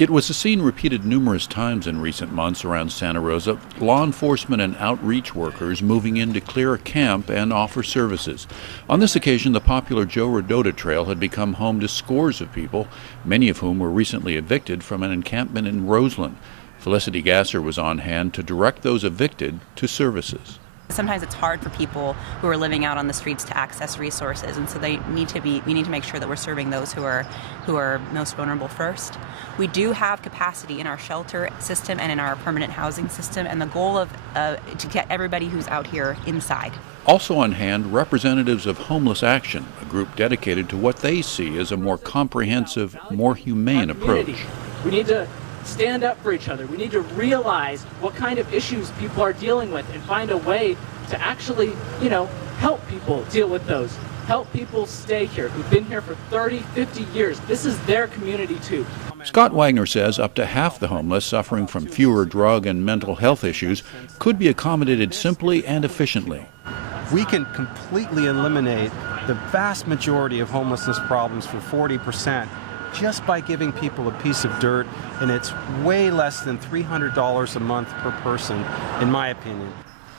It was a scene repeated numerous times in recent months around Santa Rosa, law enforcement and outreach workers moving in to clear a camp and offer services. On this occasion, the popular Joe Rodota Trail had become home to scores of people, many of whom were recently evicted from an encampment in Roseland. Felicity Gasser was on hand to direct those evicted to services. Sometimes it's hard for people who are living out on the streets to access resources, and so we need to make sure that we're serving those who are most vulnerable first. We do have capacity in our shelter system and in our permanent housing system, and the goal of to get everybody who's out here inside. Also on hand, representatives of Homeless Action, a group dedicated to what they see as a more comprehensive, more humane approach. We need to stand up for each other. We need to realize what kind of issues people are dealing with and find a way to actually, help people deal with those. Help people stay here who've been here for 30, 50 years. This is their community too. Scott Wagner says up to half the homeless suffering from fewer drug and mental health issues could be accommodated simply and efficiently. We can completely eliminate the vast majority of homelessness problems for 40%. just by giving people a piece of dirt, and it's way less than $300 a month per person, in my opinion.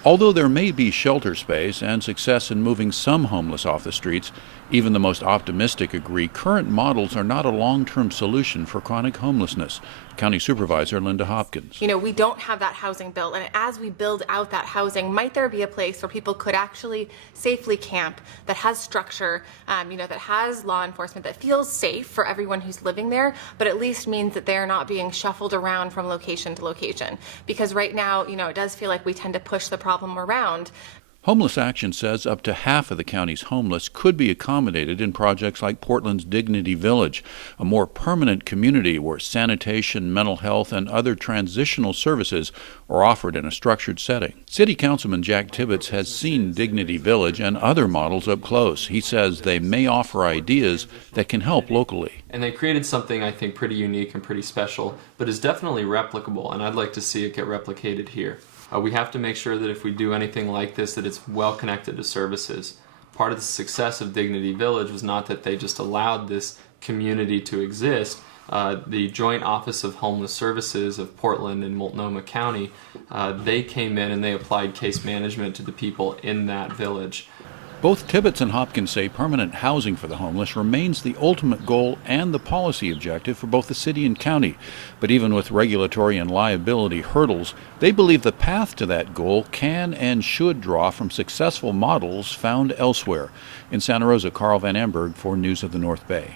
Although there may be shelter space and success in moving some homeless off the streets, even the most optimistic agree current models are not a long-term solution for chronic homelessness. County Supervisor Linda Hopkins. We don't have that housing built, and as we build out that housing, might there be a place where people could actually safely camp that has structure, that has law enforcement, that feels safe for everyone who's living there, but at least means that they're not being shuffled around from location to location. Because right now, it does feel like we tend to push the problem around. Homeless Action says up to half of the county's homeless could be accommodated in projects like Portland's Dignity Village, a more permanent community where sanitation, mental health, and other transitional services are offered in a structured setting. City Councilman Jack Tibbetts has seen Dignity Village and other models up close. He says they may offer ideas that can help locally. And they created something I think pretty unique and pretty special, but is definitely replicable, and I'd like to see it get replicated here. We have to make sure that if we do anything like this, that it's well connected to services. Part of the success of Dignity Village was not that they just allowed this community to exist. The Joint Office of Homeless Services of Portland and Multnomah County, they came in and they applied case management to the people in that village. Both Tibbetts and Hopkins say permanent housing for the homeless remains the ultimate goal and the policy objective for both the city and county. But even with regulatory and liability hurdles, they believe the path to that goal can and should draw from successful models found elsewhere. In Santa Rosa, Carl Van Amberg for News of the North Bay.